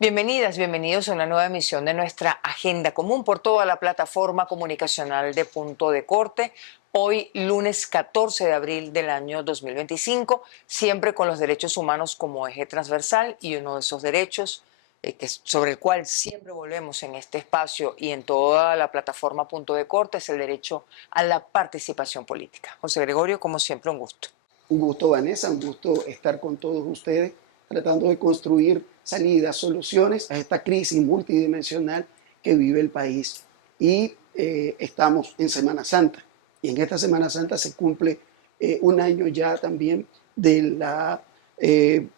Bienvenidas, bienvenidos a una nueva emisión de nuestra Agenda Común por toda la plataforma comunicacional de Punto de Corte. Hoy, lunes 14 de abril del año 2025, siempre con los derechos humanos como eje transversal y uno de esos derechos sobre el cual siempre volvemos en este espacio y en toda la plataforma Punto de Corte es el derecho a la participación política. José Gregorio, como siempre, un gusto. Un gusto, Vanessa, un gusto estar con todos ustedes tratando de construir salidas, soluciones a esta crisis multidimensional que vive el país. Y estamos en Semana Santa. Y en esta Semana Santa se cumple un año ya también de la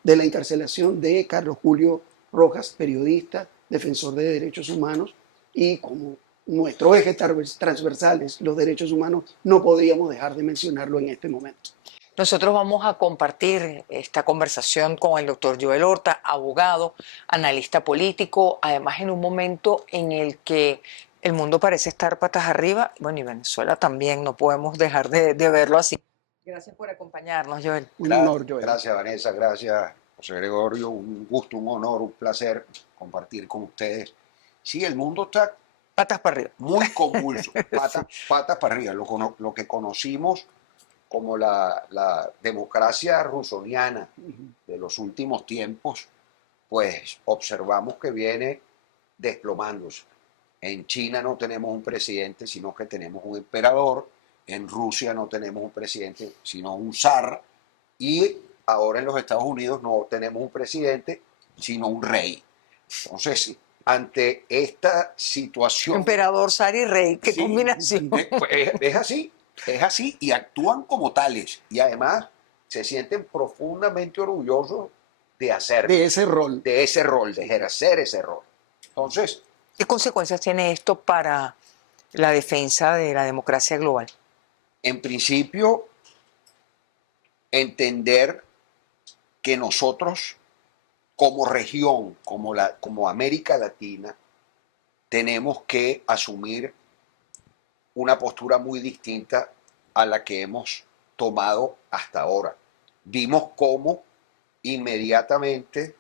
encarcelación de Carlos Julio Rojas, periodista, defensor de derechos humanos, y como nuestro eje transversal es los derechos humanos, no podríamos dejar de mencionarlo en este momento. Nosotros vamos a compartir esta conversación con el doctor Joel Horta, abogado, analista político, además en un momento en el que el mundo parece estar patas arriba, bueno, y Venezuela también, no podemos dejar de verlo así. Gracias por acompañarnos, Joel. Un honor, Joel. Gracias, Vanessa, gracias, José Gregorio, un gusto, un honor, un placer compartir con ustedes. Sí, el mundo está patas para arriba. Muy convulso, patas para arriba, lo que conocimos como la democracia rusoniana de los últimos tiempos, pues observamos que viene desplomándose. En China no tenemos un presidente, sino que tenemos un emperador. En Rusia no tenemos un presidente, sino un zar. Y ahora en los Estados Unidos no tenemos un presidente, sino un rey. Entonces, ante esta situación... Emperador, zar y rey, qué combinación. Es así y actúan como tales y además se sienten profundamente orgullosos de hacer de ese rol, de ejercer ese rol. Entonces, ¿qué consecuencias tiene esto para la defensa de la democracia global? En principio, entender que nosotros como región, como América Latina, tenemos que asumir una postura muy distinta a la que hemos tomado hasta ahora. Vimos cómo inmediatamente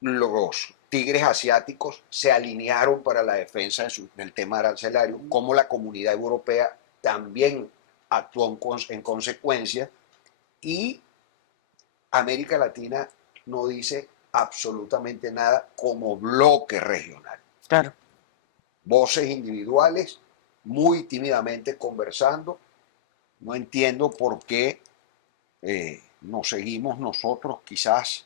los tigres asiáticos se alinearon para la defensa del tema arancelario, cómo la comunidad europea también actuó en consecuencia, y América Latina no dice absolutamente nada como bloque regional. Claro. Voces individuales muy tímidamente conversando. No entiendo por qué nos seguimos nosotros quizás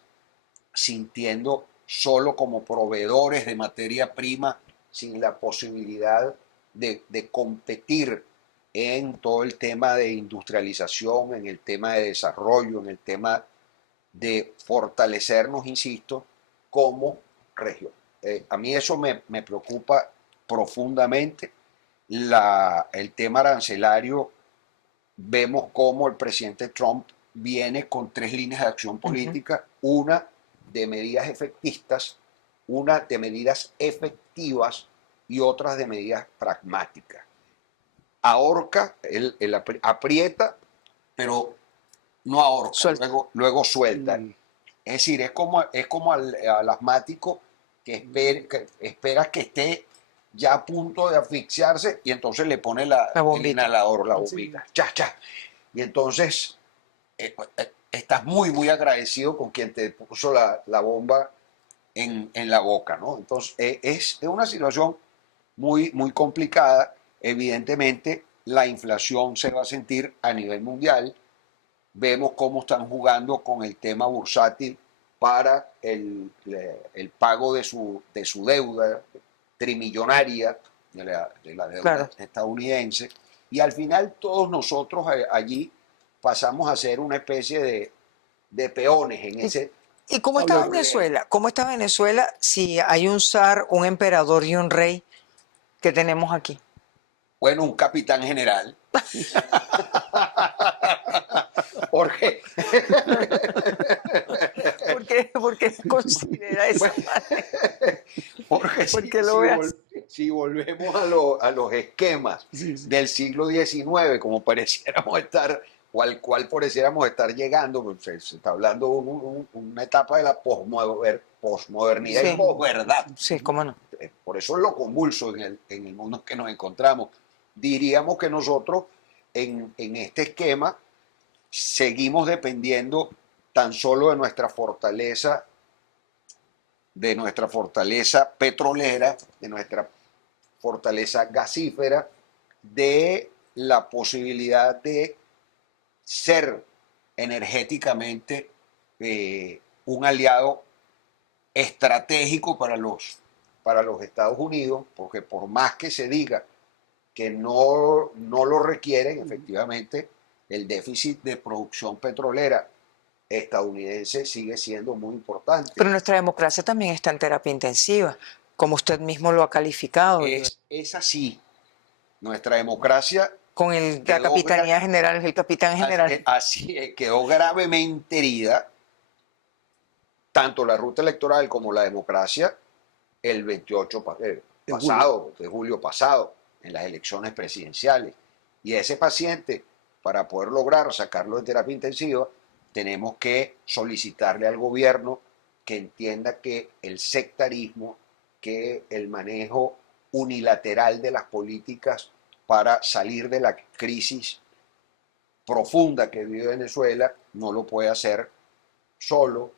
sintiendo solo como proveedores de materia prima sin la posibilidad de competir en todo el tema de industrialización, en el tema de desarrollo, en el tema de fortalecernos, insisto, como región. A mí eso me preocupa profundamente. El tema arancelario, vemos cómo el presidente Trump viene con 3 líneas de acción política, una de medidas efectistas, una de medidas efectivas y otras de medidas pragmáticas. Ahorca, él aprieta, pero no ahorca, suelta. Luego suelta. Es decir, es como al asmático que espera que esté ya a punto de asfixiarse y entonces le pone el inhalador, la bombita. Sí. Cha. Y entonces estás muy agradecido con quien te puso la bomba en la boca, ¿no? Entonces es una situación muy complicada. Evidentemente la inflación se va a sentir a nivel mundial. Vemos cómo están jugando con el tema bursátil para el pago de su deuda trimillonaria, de la deuda, claro, estadounidense, y al final todos nosotros allí pasamos a ser una especie de peones en ese... ¿Y cómo está Venezuela? ¿Cómo está Venezuela si hay un zar, un emperador y un rey que tenemos aquí? Bueno, un capitán general. Jorge. ¿Por qué se considera eso? Jorge, si volvemos a los esquemas del siglo XIX, como pareciéramos estar cual pareciéramos estar llegando, pues, se está hablando de una etapa de la posmodernidad y Sí. posverdad. Sí, cómo no. Por eso es lo convulso en el mundo en que nos encontramos. Diríamos que nosotros en este esquema seguimos dependiendo tan solo de nuestra fortaleza petrolera, de nuestra fortaleza gasífera, de la posibilidad de ser energéticamente un aliado estratégico para los Estados Unidos, porque por más que se diga que no lo requieren, efectivamente, el déficit de producción petrolera estadounidense sigue siendo muy importante. Pero nuestra democracia también está en terapia intensiva, como usted mismo lo ha calificado. Es así. Nuestra democracia Con la capitanía general, el capitán general. así quedó gravemente herida, tanto la ruta electoral como la democracia, el 28 de julio pasado, en las elecciones presidenciales. Y ese paciente, para poder lograr sacarlo de terapia intensiva, tenemos que solicitarle al gobierno que entienda que el sectarismo, que el manejo unilateral de las políticas para salir de la crisis profunda que vive Venezuela, no lo puede hacer solo,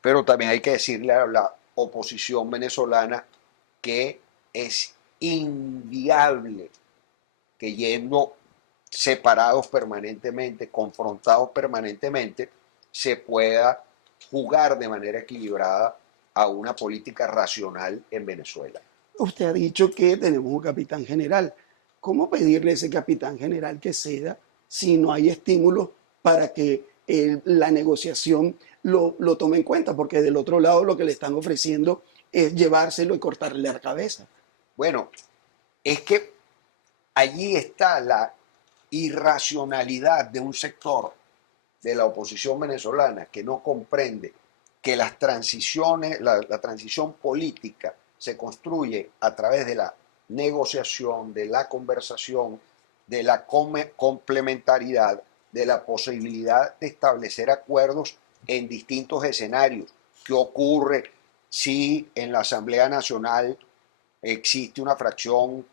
pero también hay que decirle a la oposición venezolana que es inviable que yendo separados permanentemente, confrontados permanentemente, se pueda jugar de manera equilibrada a una política racional en Venezuela. Usted ha dicho que tenemos un capitán general. ¿Cómo pedirle a ese capitán general que ceda si no hay estímulos para que la negociación lo tome en cuenta? Porque del otro lado lo que le están ofreciendo es llevárselo y cortarle la cabeza. Bueno, es que allí está la irracionalidad de un sector de la oposición venezolana que no comprende que las transiciones, la transición política se construye a través de la negociación, de la conversación, de la complementariedad, de la posibilidad de establecer acuerdos en distintos escenarios. ¿Qué ocurre si en la Asamblea Nacional existe una fracción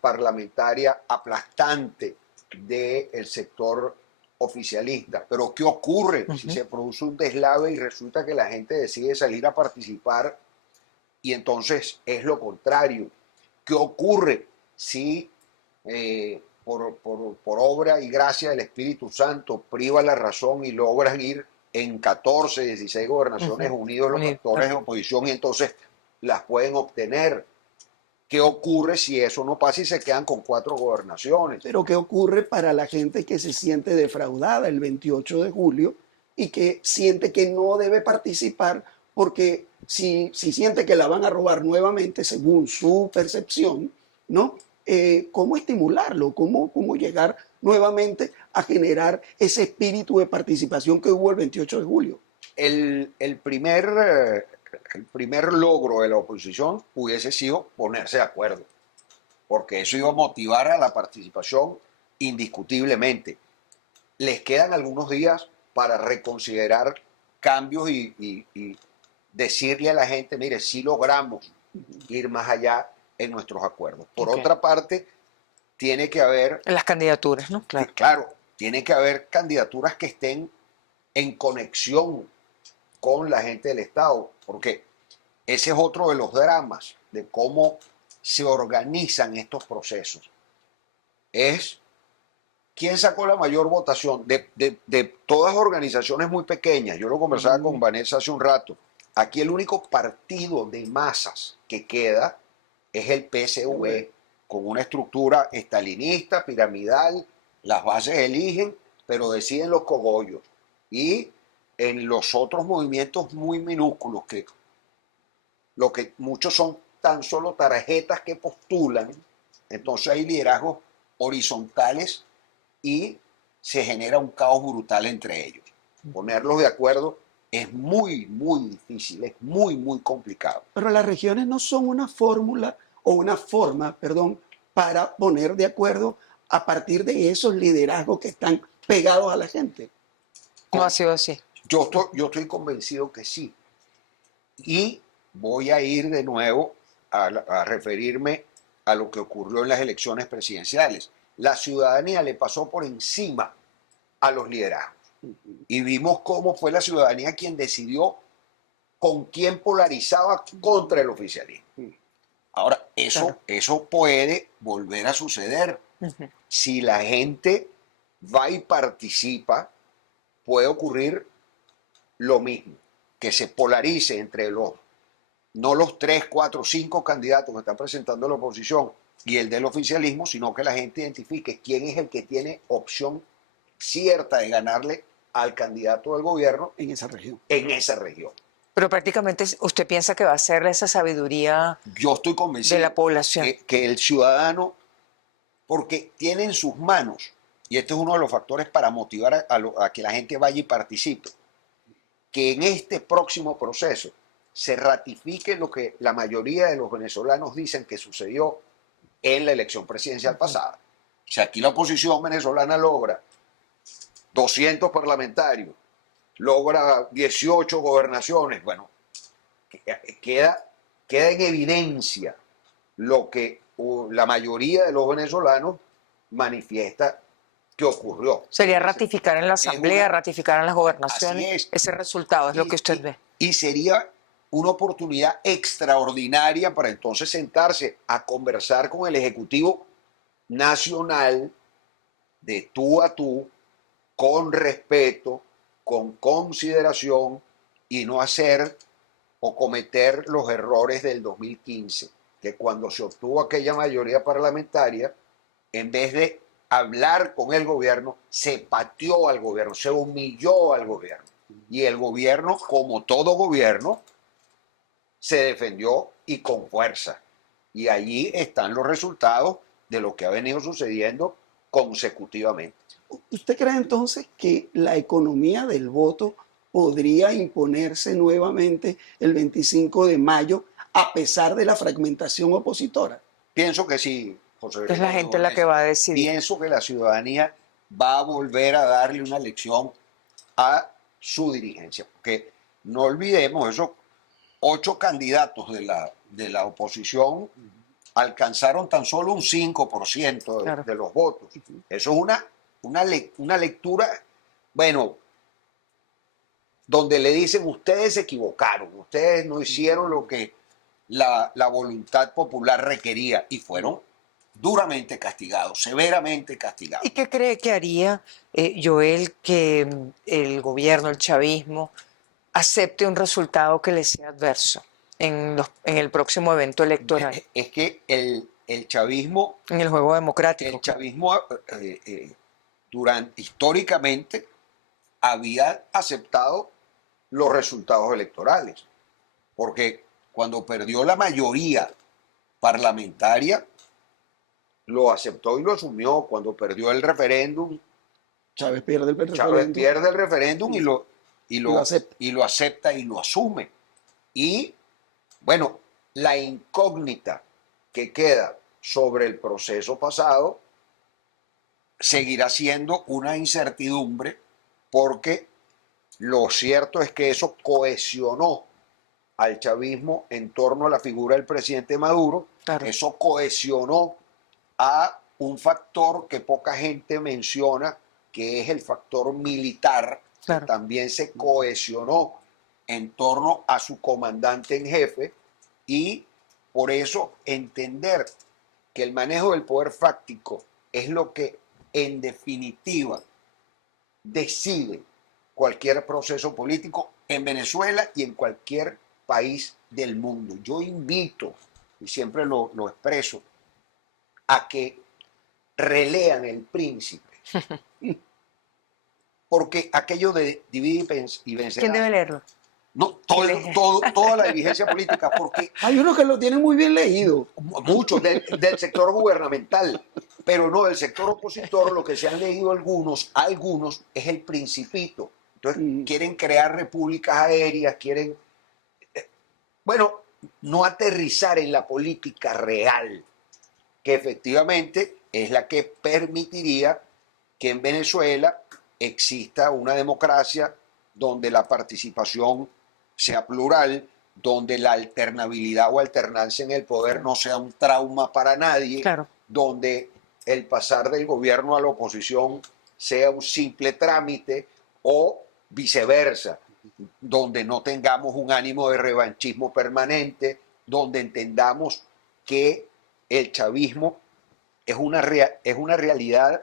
parlamentaria aplastante del sector oficialista? Pero ¿qué ocurre si se produce un deslave y resulta que la gente decide salir a participar y entonces es lo contrario? ¿Qué ocurre si por obra y gracia del Espíritu Santo priva la razón y logran ir en 14, 16 gobernaciones unidos los actores de oposición y entonces las pueden obtener? ¿Qué ocurre si eso no pasa y se quedan con 4 gobernaciones? Pero ¿qué ocurre para la gente que se siente defraudada el 28 de julio y que siente que no debe participar porque si siente que la van a robar nuevamente según su percepción, ¿no? ¿Cómo estimularlo? ¿Cómo llegar nuevamente a generar ese espíritu de participación que hubo el 28 de julio? El primer logro de la oposición hubiese sido ponerse de acuerdo, porque eso iba a motivar a la participación indiscutiblemente. Les quedan algunos días para reconsiderar cambios y decirle a la gente, mire, sí logramos ir más allá en nuestros acuerdos. Por otra parte, tiene que haber... Las candidaturas, ¿no? Claro. Claro, tiene que haber candidaturas que estén en conexión con la gente del Estado, porque ese es otro de los dramas de cómo se organizan estos procesos. Es quién sacó la mayor votación de todas organizaciones muy pequeñas. Yo lo conversaba con Vanessa hace un rato. Aquí el único partido de masas que queda es el PSV, con una estructura estalinista, piramidal. Las bases eligen, pero deciden los cogollos. Y en los otros movimientos muy minúsculos, que lo que muchos son tan solo tarjetas que postulan, entonces hay liderazgos horizontales y se genera un caos brutal entre ellos. Ponerlos de acuerdo es muy, muy difícil, es muy, muy complicado. Pero las regiones no son una fórmula o una forma, perdón, para poner de acuerdo a partir de esos liderazgos que están pegados a la gente. No ha sido así. Yo estoy convencido que sí. Y voy a ir de nuevo a referirme a lo que ocurrió en las elecciones presidenciales. La ciudadanía le pasó por encima a los liderazgos. Y vimos cómo fue la ciudadanía quien decidió con quién polarizaba contra el oficialismo. Ahora, eso puede volver a suceder. Si la gente va y participa, puede ocurrir lo mismo, que se polarice entre no los 3, 4, 5 candidatos que están presentando la oposición y el del oficialismo, sino que la gente identifique quién es el que tiene opción cierta de ganarle al candidato del gobierno en esa región. Pero prácticamente usted piensa que va a ser esa sabiduría Yo estoy convencido de la población. que el ciudadano, porque tiene en sus manos, y este es uno de los factores para motivar a que la gente vaya y participe, que en este próximo proceso se ratifique lo que la mayoría de los venezolanos dicen que sucedió en la elección presidencial pasada. Si aquí la oposición venezolana logra 200 parlamentarios, logra 18 gobernaciones, bueno, queda en evidencia lo que la mayoría de los venezolanos manifiesta que ocurrió. Sería ratificar en la asamblea, ratificar en las gobernaciones. Así es. Ese resultado es lo que usted ve. Y sería una oportunidad extraordinaria para entonces sentarse a conversar con el Ejecutivo Nacional de tú a tú, con respeto, con consideración, y no hacer o cometer los errores del 2015, que cuando se obtuvo aquella mayoría parlamentaria, en vez de hablar con el gobierno, se pateó al gobierno, se humilló al gobierno. Y el gobierno, como todo gobierno, se defendió y con fuerza. Y allí están los resultados de lo que ha venido sucediendo consecutivamente. ¿Usted cree entonces que la economía del voto podría imponerse nuevamente el 25 de mayo a pesar de la fragmentación opositora? Pienso que sí, José. Es la gente la que va a decidir. Pienso que la ciudadanía va a volver a darle una lección a su dirigencia, porque no olvidemos, esos 8 candidatos de la oposición alcanzaron tan solo un 5% de los votos. Eso es una lectura, bueno, donde le dicen ustedes se equivocaron, ustedes no hicieron lo que la voluntad popular requería, y fueron duramente castigados, severamente castigados. ¿Y qué cree que haría, Joel, que el gobierno, el chavismo, acepte un resultado que le sea adverso en el próximo evento electoral? Es que el chavismo... En el juego democrático. El chavismo históricamente había aceptado los resultados electorales, porque cuando perdió la mayoría parlamentaria, lo aceptó y lo asumió. Cuando perdió el referéndum, Chávez pierde el referéndum. Chávez pierde el referéndum y lo acepta y lo asume. Y bueno, la incógnita que queda sobre el proceso pasado seguirá siendo una incertidumbre, porque lo cierto es que eso cohesionó al chavismo en torno a la figura del presidente Maduro. Claro. Eso cohesionó a un factor que poca gente menciona, que es el factor militar. Claro. Que también se cohesionó en torno a su comandante en jefe, y por eso entender que el manejo del poder fáctico es lo que en definitiva decide cualquier proceso político en Venezuela y en cualquier país del mundo. Yo invito, y siempre lo expreso, a que relean El Príncipe, porque aquello de divide y vencerá. ¿Quién debe leerlo? No, toda la dirigencia política, porque... Hay unos que lo tienen muy bien leído. Muchos del sector gubernamental, pero no del sector opositor. Lo que se han leído algunos es El Principito. Entonces quieren crear repúblicas aéreas, quieren, bueno, no aterrizar en la política real, que efectivamente es la que permitiría que en Venezuela exista una democracia donde la participación sea plural, donde la alternabilidad o alternancia en el poder no sea un trauma para nadie, Claro. donde el pasar del gobierno a la oposición sea un simple trámite o viceversa, donde no tengamos un ánimo de revanchismo permanente, donde entendamos que el chavismo es una realidad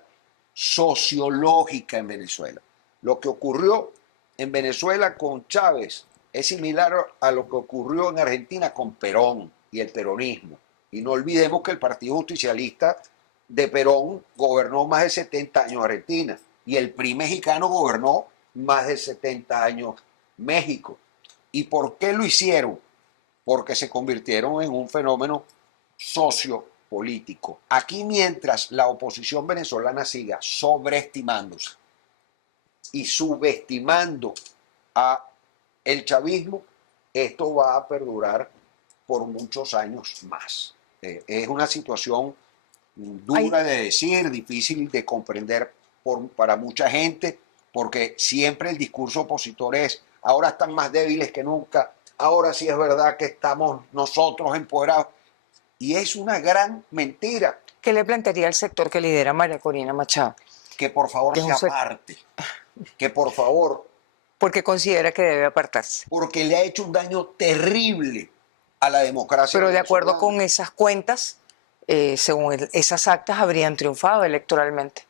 sociológica en Venezuela. Lo que ocurrió en Venezuela con Chávez es similar a lo que ocurrió en Argentina con Perón y el peronismo. Y no olvidemos que el Partido Justicialista de Perón gobernó más de 70 años Argentina y el PRI mexicano gobernó más de 70 años México. ¿Y por qué lo hicieron? Porque se convirtieron en un fenómeno sociopolítico. Aquí, mientras la oposición venezolana siga sobreestimándose y subestimando a el chavismo, esto va a perdurar por muchos años más. Es una situación dura de decir, difícil de comprender para mucha gente, porque siempre el discurso opositor es: ahora están más débiles que nunca, ahora sí es verdad que estamos nosotros empoderados. Y es una gran mentira. ¿Qué le plantearía al sector que lidera María Corina Machado? Que por favor se aparte. Que por favor. Porque considera que debe apartarse. Porque le ha hecho un daño terrible a la democracia. Pero de acuerdo con esas cuentas, según esas actas, habrían triunfado electoralmente.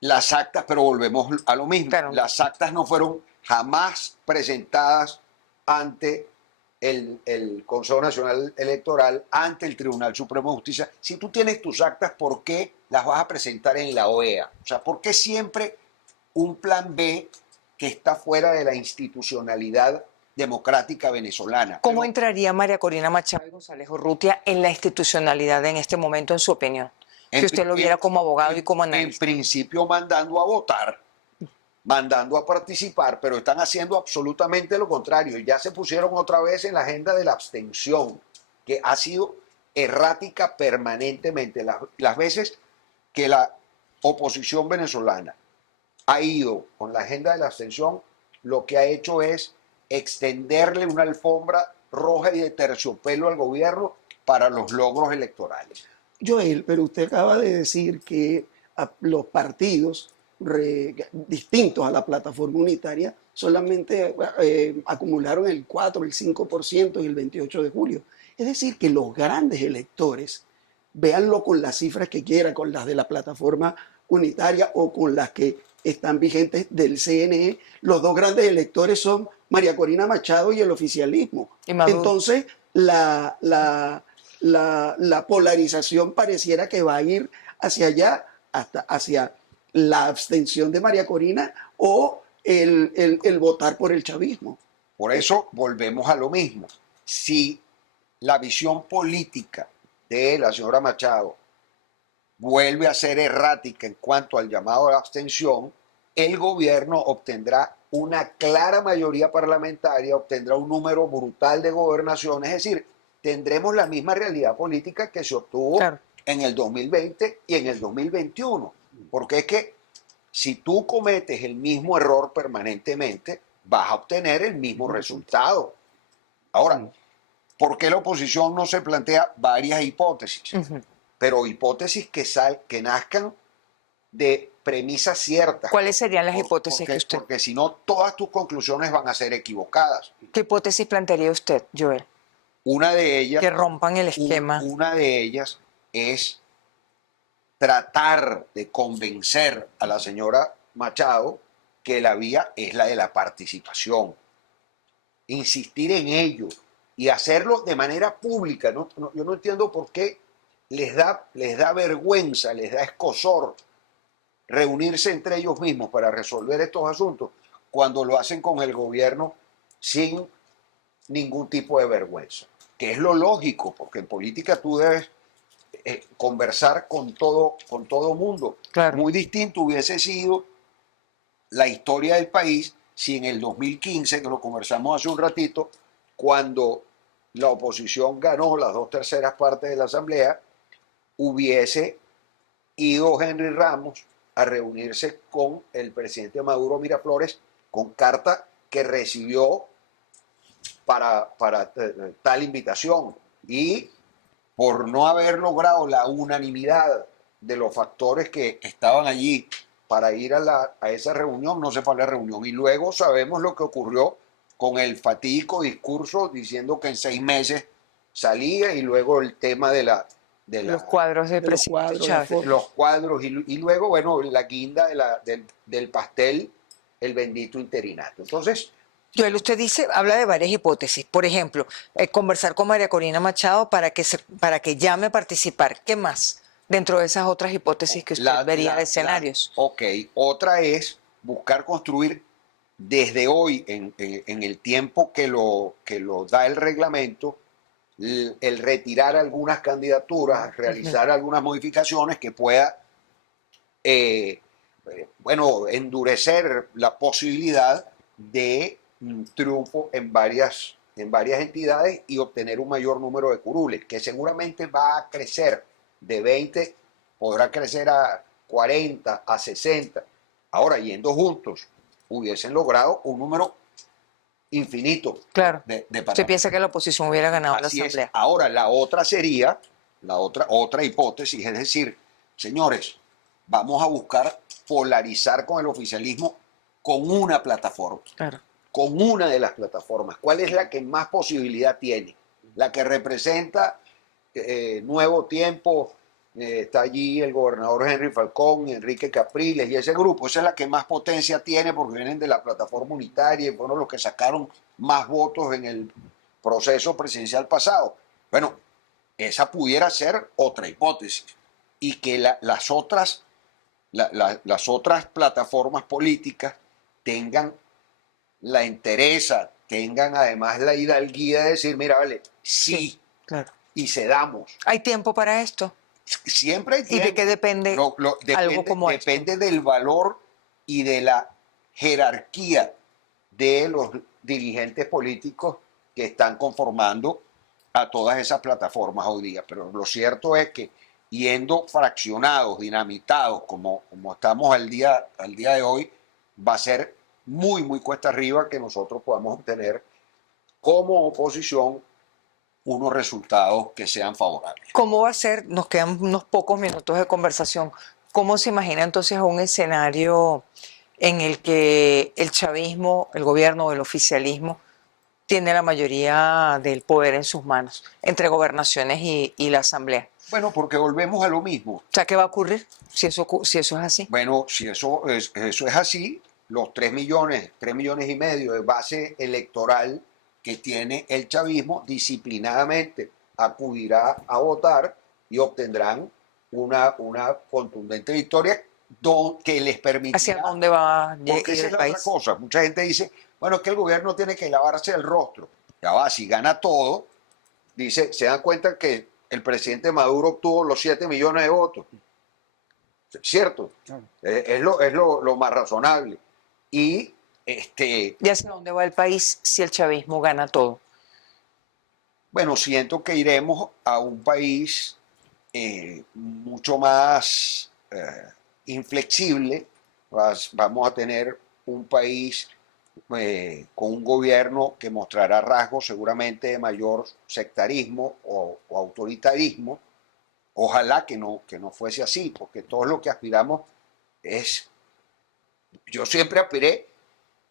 Las actas, pero volvemos a lo mismo. Claro. Las actas no fueron jamás presentadas ante el Consejo Nacional Electoral, ante el Tribunal Supremo de Justicia. Si tú tienes tus actas, ¿por qué las vas a presentar en la OEA? O sea, ¿por qué siempre un plan B que está fuera de la institucionalidad democrática venezolana? ¿Cómo entraría María Corina Machado y González Urrutia en la institucionalidad en este momento, en su opinión? Si usted lo viera como abogado y como analista. En principio mandando a votar, mandando a participar, pero están haciendo absolutamente lo contrario. Ya se pusieron otra vez en la agenda de la abstención, que ha sido errática permanentemente. Las veces que la oposición venezolana ha ido con la agenda de la abstención, lo que ha hecho es extenderle una alfombra roja y de terciopelo al gobierno para los logros electorales. Joel, pero usted acaba de decir que los partidos distintos a la plataforma unitaria solamente acumularon el 4, el 5% y el 28 de julio. Es decir, que los grandes electores, véanlo con las cifras que quieran, con las de la plataforma unitaria o con las que están vigentes del CNE, los dos grandes electores son María Corina Machado y el oficialismo. Entonces, la polarización pareciera que va a ir hacia allá, hacia la abstención de María Corina o el votar por el chavismo. Por eso volvemos a lo mismo. Si la visión política de la señora Machado vuelve a ser errática en cuanto al llamado a la abstención, el gobierno obtendrá una clara mayoría parlamentaria, obtendrá un número brutal de gobernaciones, es decir, tendremos la misma realidad política que se obtuvo en el 2020 y en el 2021. Porque es que si tú cometes el mismo error permanentemente, vas a obtener el mismo resultado. Ahora, ¿por qué la oposición no se plantea varias hipótesis? Pero hipótesis que nazcan de premisas ciertas. ¿Cuáles serían las hipótesis que usted? Porque si no, todas tus conclusiones van a ser equivocadas. ¿Qué hipótesis plantearía usted, Joel? Una de ellas... Que rompan el esquema. Una de ellas es tratar de convencer a la señora Machado que la vía es la de la participación. Insistir en ello y hacerlo de manera pública. Yo no entiendo por qué les da vergüenza, les da escozor reunirse entre ellos mismos para resolver estos asuntos cuando lo hacen con el gobierno sin ningún tipo de vergüenza. Que es lo lógico, porque en política tú debes conversar con todo mundo. Claro. Muy distinto hubiese sido la historia del país si en el 2015, que lo conversamos hace un ratito, cuando la oposición ganó las 2/3 partes de la asamblea, hubiese ido Henry Ramos a reunirse con el presidente Maduro Miraflores con carta que recibió para tal invitación. Y por no haber logrado la unanimidad de los factores que estaban allí para ir a esa reunión, no se fue a la reunión. Y luego sabemos lo que ocurrió con el fatídico discurso diciendo que en 6 meses salía, y luego el tema de Los cuadros del de los presidente cuadros, Chávez. los cuadros, y luego, bueno, la guinda del pastel, el bendito interinato. Entonces, Joel, usted dice, habla de varias hipótesis. Por ejemplo, conversar con María Corina Machado para que llame a participar. ¿Qué más? Dentro de esas otras hipótesis que usted vería de escenarios. Ok, otra es buscar construir desde hoy, en el tiempo que lo da el reglamento, el retirar algunas candidaturas, realizar algunas modificaciones que pueda, bueno, endurecer la posibilidad de triunfo en varias entidades y obtener un mayor número de curules, que seguramente va a crecer de 20, podrá crecer a 40, a 60. Ahora, yendo juntos, hubiesen logrado un número infinito Claro. de ¿Usted parlamentarios. piensa que la oposición hubiera ganado la Así es. asamblea? Ahora, la otra sería, otra hipótesis, es decir, señores, vamos a buscar polarizar con el oficialismo con una plataforma, Claro. con una de las plataformas. ¿Cuál es la que más posibilidad tiene? La que representa Nuevo Tiempo, está allí el gobernador Henry Falcón, Enrique Capriles y ese grupo. Esa es la que más potencia tiene porque vienen de la plataforma unitaria y fueron los que sacaron más votos en el proceso presidencial pasado. Bueno, esa pudiera ser otra hipótesis. Y que las otras plataformas políticas tengan la entereza, tengan además la hidalguía de decir, mira, vale, sí, claro. y cedamos. ¿Hay tiempo para esto? Siempre hay ¿Y tiempo. de qué depende algo como esto? Depende del valor y de la jerarquía de los dirigentes políticos que están conformando a todas esas plataformas hoy día. Pero lo cierto es que yendo fraccionados, dinamitados, como estamos al día de hoy, va a ser muy, muy cuesta arriba que nosotros podamos obtener como oposición unos resultados que sean favorables. ¿Cómo va a ser? Nos quedan unos pocos minutos de conversación. ¿Cómo se imagina entonces un escenario en el que el chavismo, el gobierno o el oficialismo tiene la mayoría del poder en sus manos, entre gobernaciones y la asamblea? Bueno, porque volvemos a lo mismo. O sea, ¿qué va a ocurrir si eso es así? Bueno, si eso es así, los 3 millones y medio de base electoral que tiene el chavismo disciplinadamente acudirá a votar y obtendrán una contundente victoria que les permitirá. ¿Hacia dónde va a Porque esa ir es el la otra país? cosa. Mucha gente dice, bueno, es que el gobierno tiene que lavarse el rostro. Ya va, si gana todo, dice, se dan cuenta que el presidente Maduro obtuvo los 7 millones de votos. ¿Cierto? Es lo más razonable. Y ¿Y hacia dónde va el país si el chavismo gana todo? bueno, siento que iremos a un país mucho más inflexible. Vamos a tener un país con un gobierno que mostrará rasgos seguramente de mayor sectarismo o autoritarismo. Ojalá que no fuese así, porque todo lo que aspiramos es... Yo siempre aspiré,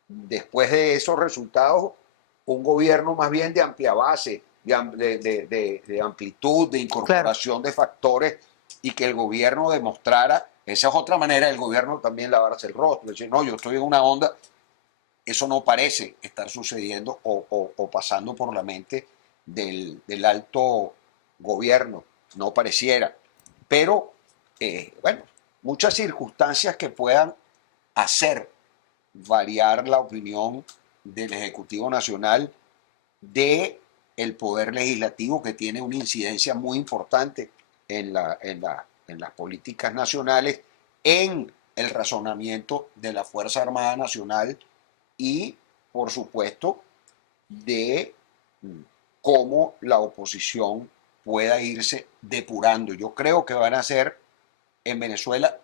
después de esos resultados, un gobierno más bien de amplia base, de amplitud, de incorporación de factores, y que el gobierno demostrara, esa es otra manera del gobierno también lavarse el rostro, decir, no, yo estoy en una onda, eso no parece estar sucediendo o pasando por la mente del alto gobierno, no pareciera, pero bueno, muchas circunstancias que puedan hacer variar la opinión del Ejecutivo Nacional de el Poder Legislativo, que tiene una incidencia muy importante en las políticas nacionales, en el razonamiento de la Fuerza Armada Nacional y, por supuesto, de cómo la oposición pueda irse depurando. Yo creo que van a ser en Venezuela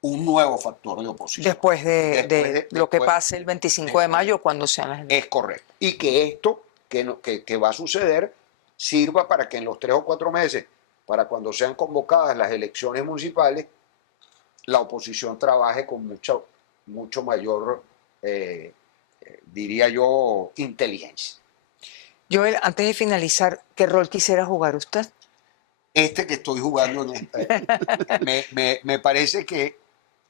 un nuevo factor de oposición. Después de lo que después- pase el 25 de mayo, cuando sean las elecciones. Es correcto. Y que esto que va a suceder sirva para que en los 3 o 4 meses, para cuando sean convocadas las elecciones municipales, la oposición trabaje con mucho mayor, diría yo, inteligencia. Joel, antes de finalizar, ¿qué rol quisiera jugar usted? Este que estoy jugando me parece que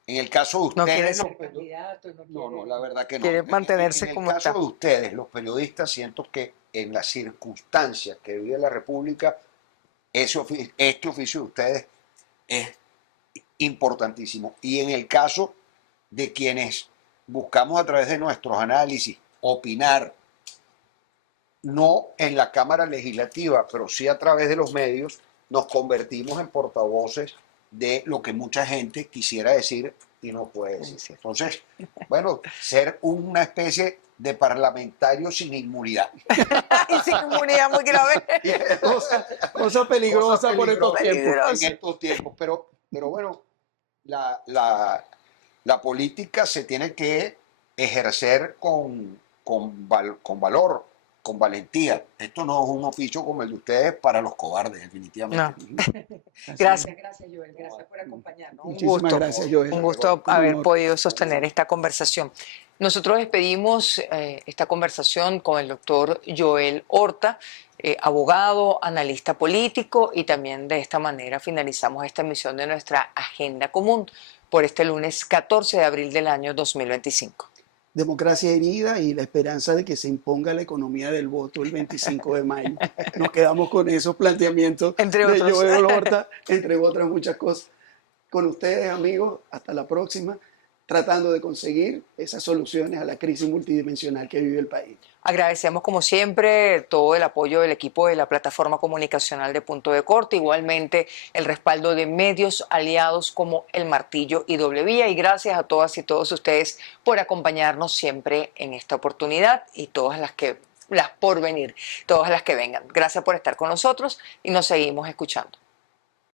en el caso de No ustedes, quiere ser los candidato, no, la verdad que no. quiere mantenerse en el como caso está. de ustedes, los periodistas, siento que en las circunstancias que vive la República, este oficio de ustedes es importantísimo. Y en el caso de quienes buscamos a través de nuestros análisis opinar, no en la Cámara Legislativa, pero sí a través de los medios, nos convertimos en portavoces de lo que mucha gente quisiera decir y no puede decir. Entonces, bueno, ser una especie de parlamentario sin inmunidad. Y sin inmunidad muy grave. Cosa peligrosa por estos tiempos. En estos tiempos. Pero bueno, la política se tiene que ejercer con valor, con valentía. Esto no es un oficio como el de ustedes para los cobardes, definitivamente. No. Gracias, Joel. Gracias por acompañarnos. Muchísimas gracias, Joel. Un gusto haber podido sostener esta conversación. Nosotros despedimos esta conversación con el doctor Joel Horta, abogado, analista político, y también de esta manera finalizamos esta emisión de nuestra Agenda Común por este lunes 14 de abril del año 2025. Democracia herida y la esperanza de que se imponga la economía del voto el 25 de mayo. Nos quedamos con esos planteamientos Entre de otros. Joel Horta, entre otras muchas cosas. Con ustedes, amigos, hasta la próxima, tratando de conseguir esas soluciones a la crisis multidimensional que vive el país. Agradecemos como siempre todo el apoyo del equipo de la plataforma comunicacional de Punto de Corte, igualmente el respaldo de medios aliados como El Martillo y Doble Vía, y gracias a todas y todos ustedes por acompañarnos siempre en esta oportunidad y todas las por venir, todas las que vengan. Gracias por estar con nosotros y nos seguimos escuchando.